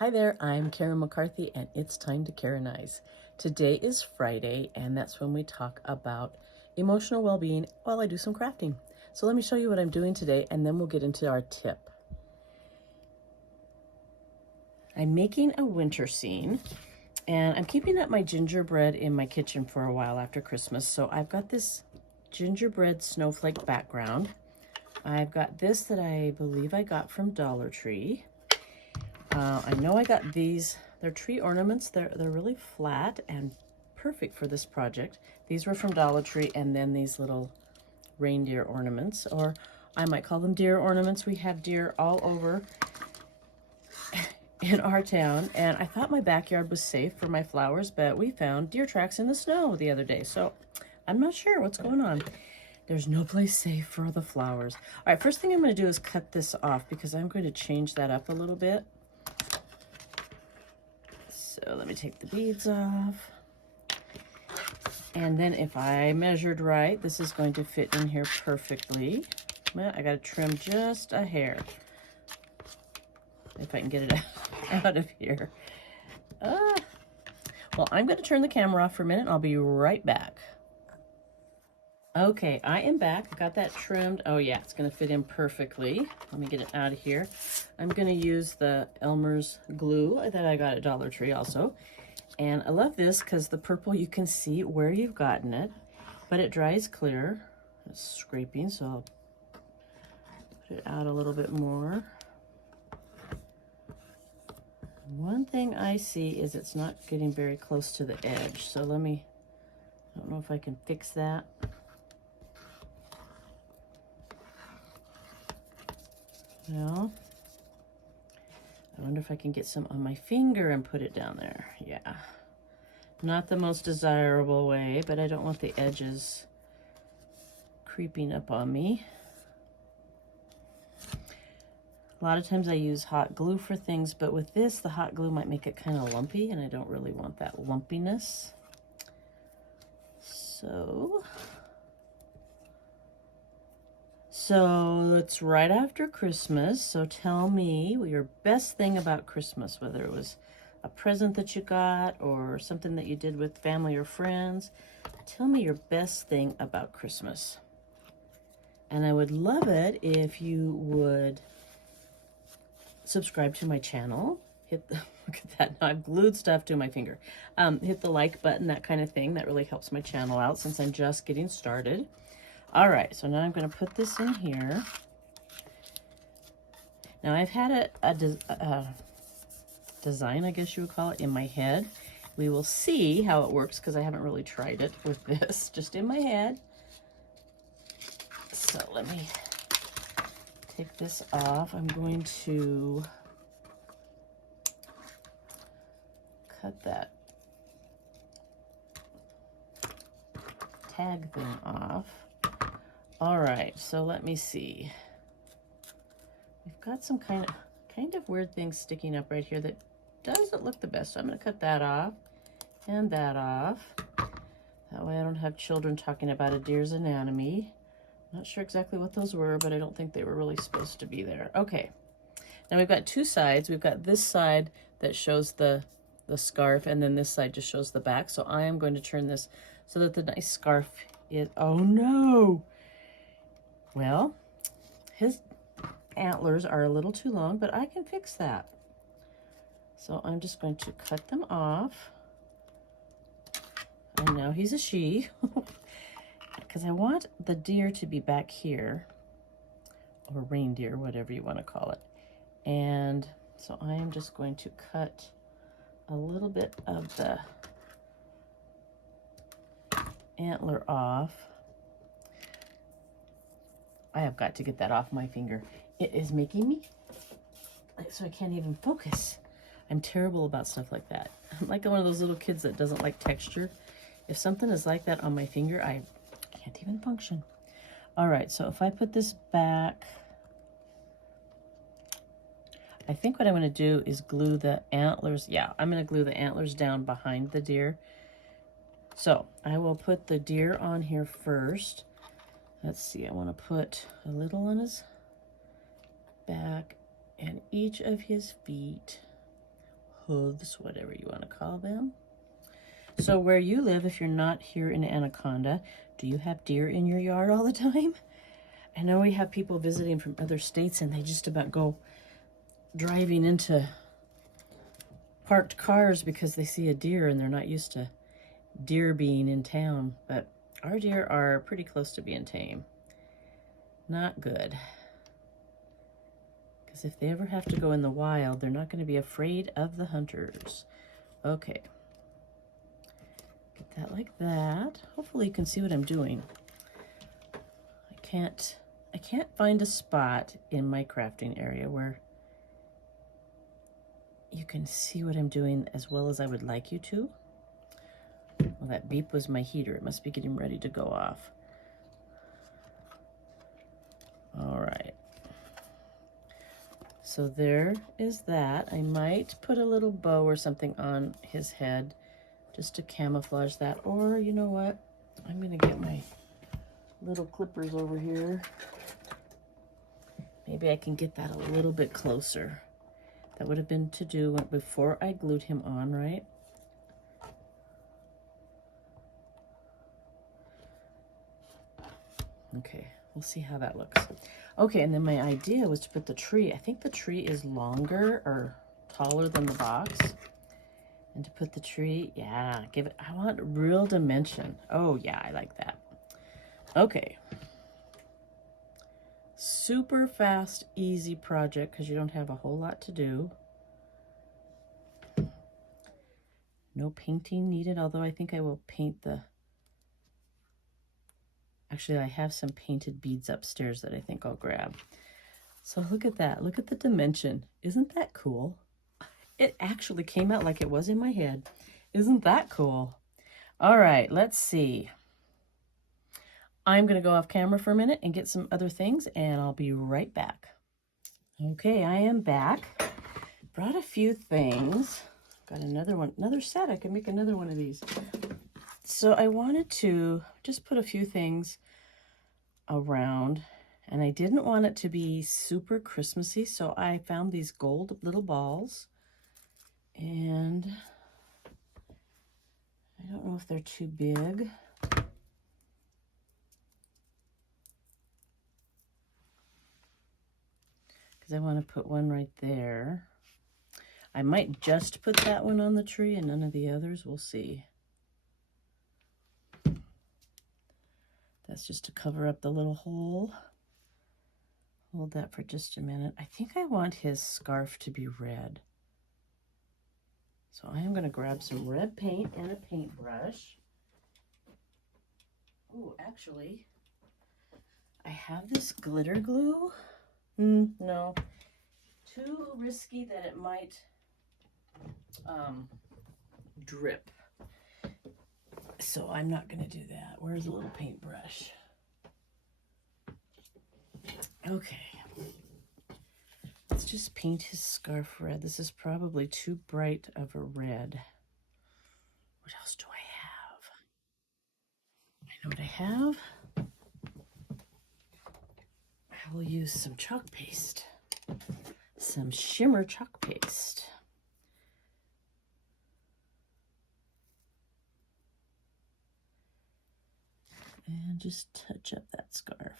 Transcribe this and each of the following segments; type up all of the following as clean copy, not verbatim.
Hi there, I'm Karen McCarthy and it's time to Karen-ize. Today is Friday and that's when we talk about emotional well-being while I do some crafting. So let me show you what I'm doing today and then we'll get into our tip. I'm making a winter scene and I'm keeping up my gingerbread in my kitchen for a while after Christmas. So I've got this gingerbread snowflake background. I've got this that I believe I got from Dollar Tree. I know I got these. They're tree ornaments. They're really flat and perfect for this project. These were from Dollar Tree, and then these little reindeer ornaments, or I might call them deer ornaments. We have deer all over in our town, and I thought my backyard was safe for my flowers, but we found deer tracks in the snow the other day, so I'm not sure what's going on. There's no place safe for the flowers. All right, first thing I'm going to do is cut this off because I'm going to change that up a little bit. So let me take the beads off. And then if I measured right, this is going to fit in here perfectly. Well, I got to trim just a hair. If I can get it out of here. Well, I'm going to turn the camera off for a minute. I'll be right back. Okay, I am back. I got that trimmed. Oh yeah, it's going to fit in perfectly. Let me get it out of here. I'm going to use the Elmer's glue that I got at Dollar Tree also. And I love this because the purple, you can see where you've gotten it, but it dries clear. It's scraping, so I'll put it out a little bit more. One thing I see is it's not getting very close to the edge. So I don't know if I can fix that. Well, I wonder if I can get some on my finger and put it down there. Yeah, not the most desirable way, but I don't want the edges creeping up on me. A lot of times I use hot glue for things, but with this, the hot glue might make it kind of lumpy, and I don't really want that lumpiness. So it's right after Christmas, so tell me your best thing about Christmas, whether it was a present that you got or something that you did with family or friends. Tell me your best thing about Christmas. And I would love it if you would subscribe to my channel. Look at that, now I've glued stuff to my finger. Hit the like button, that kind of thing. That really helps my channel out since I'm just getting started. All right, so now I'm going to put this in here. Now I've had a design, I guess you would call it, in my head. We will see how it works because I haven't really tried it with this, just in my head. So let me take this off. I'm going to cut that tag thing off. All right, so let me see. We've got some kind of weird things sticking up right here that doesn't look the best. So I'm going to cut that off and that off. That way I don't have children talking about a deer's anatomy. Not sure exactly what those were, but I don't think they were really supposed to be there. Okay, now we've got two sides. We've got this side that shows the scarf, and then this side just shows the back. So I am going to turn this so that the nice scarf is, oh no! Well, his antlers are a little too long, but I can fix that. So I'm just going to cut them off. And now he's a she, because I want the deer to be back here, or reindeer, whatever you want to call it. And so I am just going to cut a little bit of the antler off. I have got to get that off my finger. It is making me so I can't even focus. I'm terrible about stuff like that. I'm like one of those little kids that doesn't like texture. If something is like that on my finger, I can't even function. All right, so if I put this back, I think what I'm going to do is glue the antlers. Yeah, I'm going to glue the antlers down behind the deer. So I will put the deer on here first. Let's see, I want to put a little on his back and each of his feet. hooves, whatever you want to call them. So where you live, if you're not here in Anaconda, do you have deer in your yard all the time? I know we have people visiting from other states and they just about go driving into parked cars because they see a deer and they're not used to deer being in town. But our deer are pretty close to being tame. Not good. Because if they ever have to go in the wild, they're not going to be afraid of the hunters. Okay. Get that like that. Hopefully you can see what I'm doing. I can't find a spot in my crafting area where you can see what I'm doing as well as I would like you to. Well, that beep was my heater. It must be getting ready to go off. All right. So there is that. I might put a little bow or something on his head just to camouflage that. Or you know what? I'm going to get my little clippers over here. Maybe I can get that a little bit closer. That would have been to do before I glued him on, right? Okay, we'll see how that looks. Okay, and then my idea was to put the tree. I think the tree is longer or taller than the box. And to put the tree, yeah, give it, I want real dimension. Oh yeah, I like that. Okay. Super fast, easy project because you don't have a whole lot to do. No painting needed, although I think I will paint the... Actually, I have some painted beads upstairs that I think I'll grab. So look at that. Look at the dimension. Isn't that cool? It actually came out like it was in my head. Isn't that cool? All right, let's see. I'm going to go off camera for a minute and get some other things, and I'll be right back. Okay, I am back. Brought a few things. Got another one, another set. I can make another one of these. So I wanted to just put a few things around, and I didn't want it to be super Christmassy, so I found these gold little balls, and I don't know if they're too big. Because I want to put one right there. I might just put that one on the tree and none of the others. We'll see. That's just to cover up the little hole. Hold that for just a minute. I think I want his scarf to be red. So I am going to grab some red paint and a paintbrush. Oh, actually, I have this glitter glue. No, too risky that it might drip. So I'm not going to do that. Where's the little paintbrush? Okay. Let's just paint his scarf red. This is probably too bright of a red. What else do I have? I know what I have. I will use some chalk paste. Some shimmer chalk paste. And just touch up that scarf.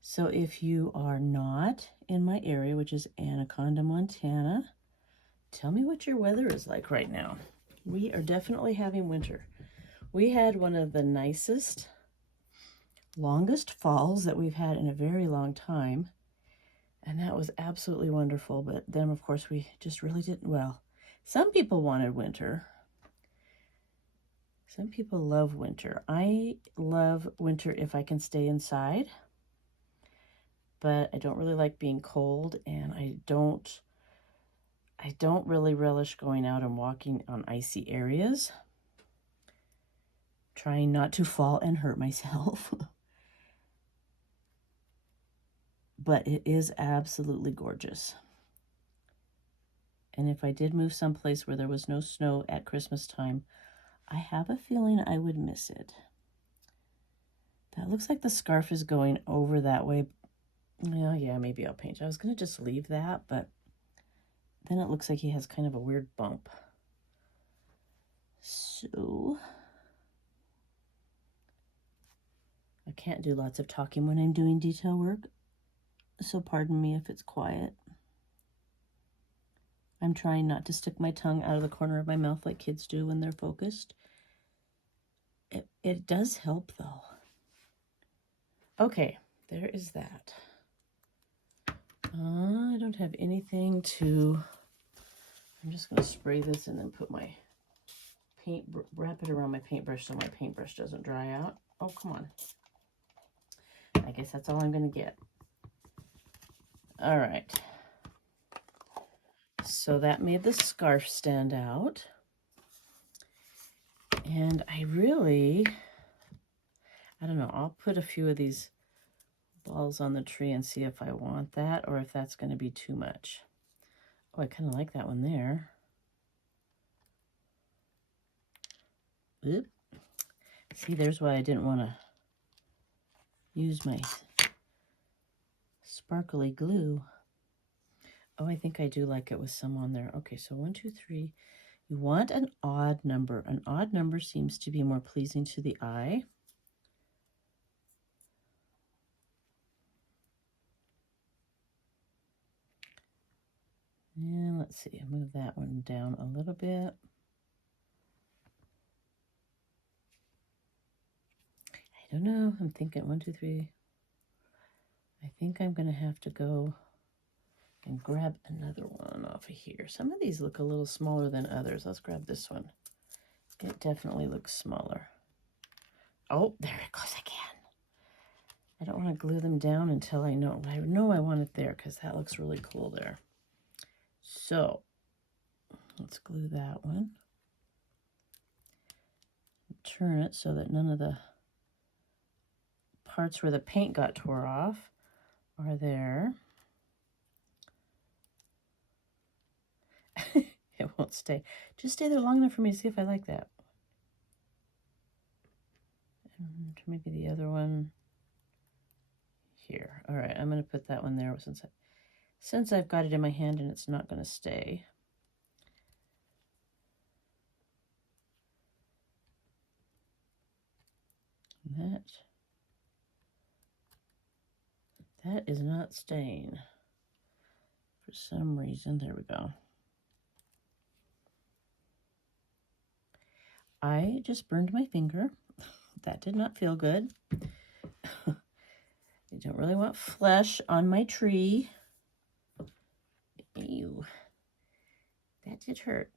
So if you are not in my area, which is Anaconda, Montana, tell me what your weather is like right now. We are definitely having winter. We had one of the nicest, longest falls that we've had in a very long time. And that was absolutely wonderful. But then, of course, we just really didn't, well, some people wanted winter. Some people love winter. I love winter if I can stay inside. But I don't really like being cold, and I don't really relish going out and walking on icy areas. Trying not to fall and hurt myself. But it is absolutely gorgeous. And if I did move someplace where there was no snow at Christmas time, I have a feeling I would miss it. That looks like the scarf is going over that way. Well, yeah, maybe I'll paint. I was going to just leave that, but then it looks like he has kind of a weird bump. So I can't do lots of talking when I'm doing detail work, so pardon me if it's quiet. I'm trying not to stick my tongue out of the corner of my mouth like kids do when they're focused. It does help, though. Okay, there is that. I don't have anything to... I'm just going to spray this and then put my paint, wrap it around my paintbrush so my paintbrush doesn't dry out. Oh, come on. I guess that's all I'm going to get. All right. So that made the scarf stand out. And I don't know, I'll put a few of these balls on the tree and see if I want that or if that's going to be too much. Oh, I kind of like that one there. Oop. See, there's why I didn't want to use my sparkly glue. Oh, I think I do like it with some on there. Okay, so 1, 2, 3. You want an odd number. An odd number seems to be more pleasing to the eye. And let's see, move that one down a little bit. I don't know, I'm thinking 1, 2, 3. I think I'm going to have to go and grab another one off of here. Some of these look a little smaller than others. Let's grab this one. It definitely looks smaller. Oh, there it goes again. I don't want to glue them down until I know I want it there because that looks really cool there. So let's glue that one. Turn it so that none of the parts where the paint got tore off are there. It won't stay. Just stay there long enough for me to see if I like that. And maybe the other one here. All right, I'm going to put that one there since I've got it in my hand and it's not going to stay. That is not staying for some reason. There we go. I just burned my finger. That did not feel good. I don't really want flesh on my tree. Ew. That did hurt.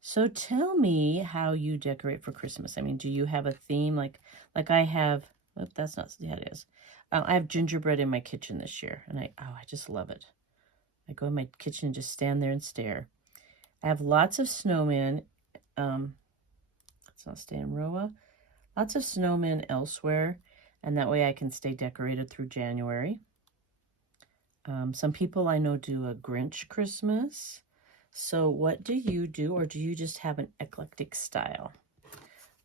So tell me how you decorate for Christmas. I mean, do you have a theme like I have? Oh, that's not, yeah, it is. I have gingerbread in my kitchen this year, and I just love it. I go in my kitchen and just stand there and stare. I have lots of snowmen. Let's not stay in Roa. Lots of snowmen elsewhere, and that way I can stay decorated through January. Some people I know do a Grinch Christmas. So what do you do, or do you just have an eclectic style?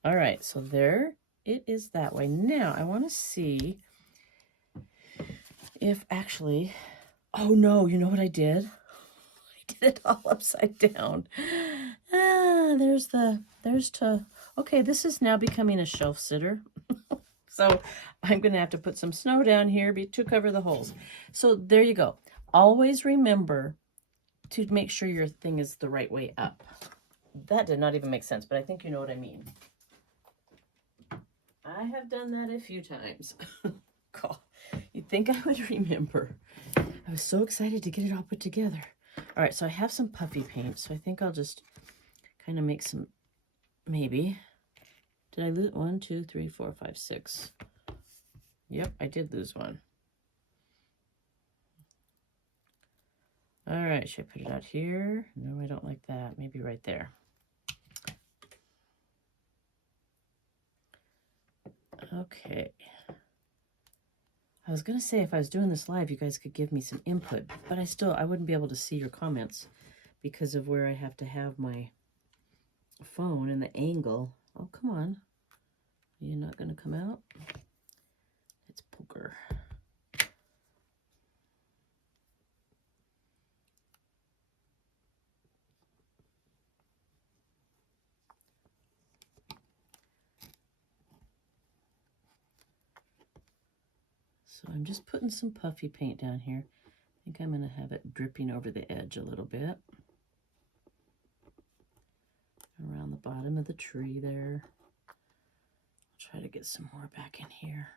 All right, so there it is that way. Now I want to see if actually, oh no, you know what I did? I did it all upside down. Okay, this is now becoming a shelf sitter. So I'm going to have to put some snow down here to cover the holes. So there you go. Always remember to make sure your thing is the right way up. That did not even make sense, but I think you know what I mean. I have done that a few times. Cool. You'd think I would remember. I was so excited to get it all put together. All right, so I have some puffy paint, so I think I'll just kind of make some, maybe. Did I lose 1, 2, 3, 4, 5, 6? Yep, I did lose one. All right, should I put it out here? No, I don't like that. Maybe right there. Okay. I was going to say if I was doing this live, you guys could give me some input, but I wouldn't be able to see your comments because of where I have to have my phone and the angle. Oh, come on. You're not going to come out? It's poker. So I'm just putting some puffy paint down here. I think I'm going to have it dripping over the edge a little bit. Around the bottom of the tree there. I'll try to get some more back in here.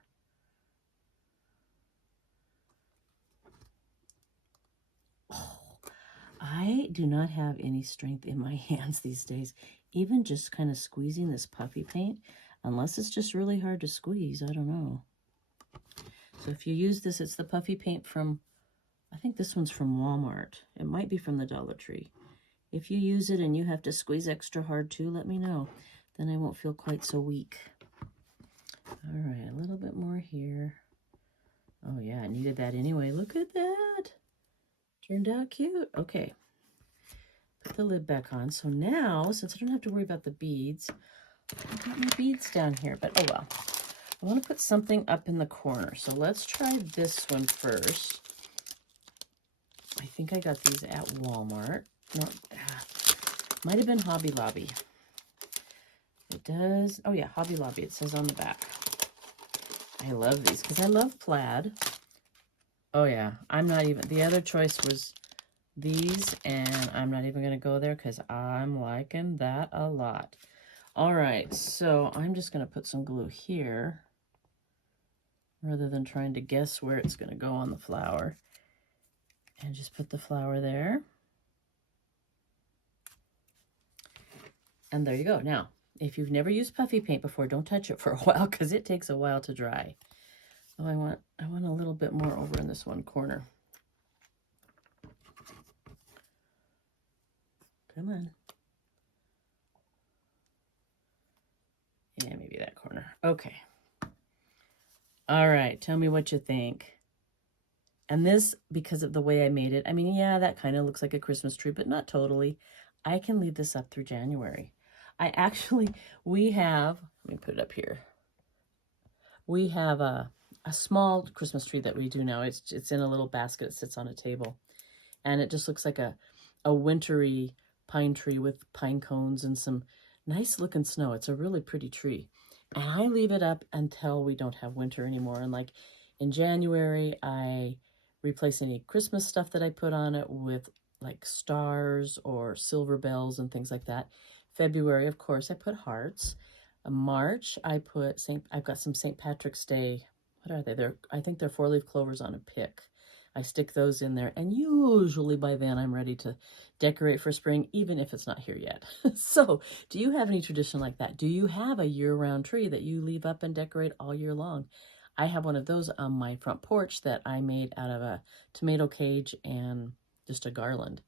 Oh, I do not have any strength in my hands these days. Even just kind of squeezing this puffy paint, unless it's just really hard to squeeze, I don't know. So if you use this, it's the puffy paint from, I think this one's from Walmart. It might be from the Dollar Tree. If you use it and you have to squeeze extra hard too, let me know. Then I won't feel quite so weak. All right, a little bit more here. Oh yeah, I needed that anyway. Look at that. Turned out cute. Okay. Put the lid back on. So now, since I don't have to worry about the beads, I've got my beads down here, but oh well. I want to put something up in the corner. So let's try this one first. I think I got these at Walmart. No, might have been Hobby Lobby. It does. Oh yeah, Hobby Lobby. It says on the back. I love these because I love plaid. Oh yeah, I'm not even, the other choice was these, and I'm not even going to go there because I'm liking that a lot. All right, so I'm just going to put some glue here rather than trying to guess where it's going to go on the flower. And just put the flower there. And there you go. Now, if you've never used puffy paint before, don't touch it for a while because it takes a while to dry. Oh, I want a little bit more over in this one corner. Come on. Yeah, maybe that corner. Okay. All right, tell me what you think. And this, because of the way I made it, I mean, yeah, that kind of looks like a Christmas tree, but not totally. I can leave this up through January. We have, let me put it up here. We have a small Christmas tree that we do now. It's in a little basket. It sits on a table. And it just looks like a wintry pine tree with pine cones and some nice looking snow. It's a really pretty tree. And I leave it up until we don't have winter anymore. And like in January, I replace any Christmas stuff that I put on it with like stars or silver bells and things like that. February, of course, I put hearts. March, I've got some St. Patrick's Day. What are they? I think they're 4-leaf clovers on a pick. I stick those in there, and usually by then I'm ready to decorate for spring, even if it's not here yet. So, do you have any tradition like that? Do you have a year-round tree that you leave up and decorate all year long? I have one of those on my front porch that I made out of a tomato cage and just a garland,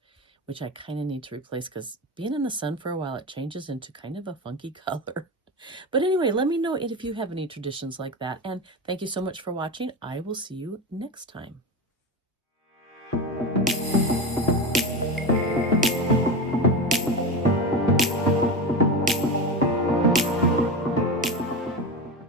which I kind of need to replace because being in the sun for a while, it changes into kind of a funky color. But anyway, let me know if you have any traditions like that. And thank you so much for watching. I will see you next time.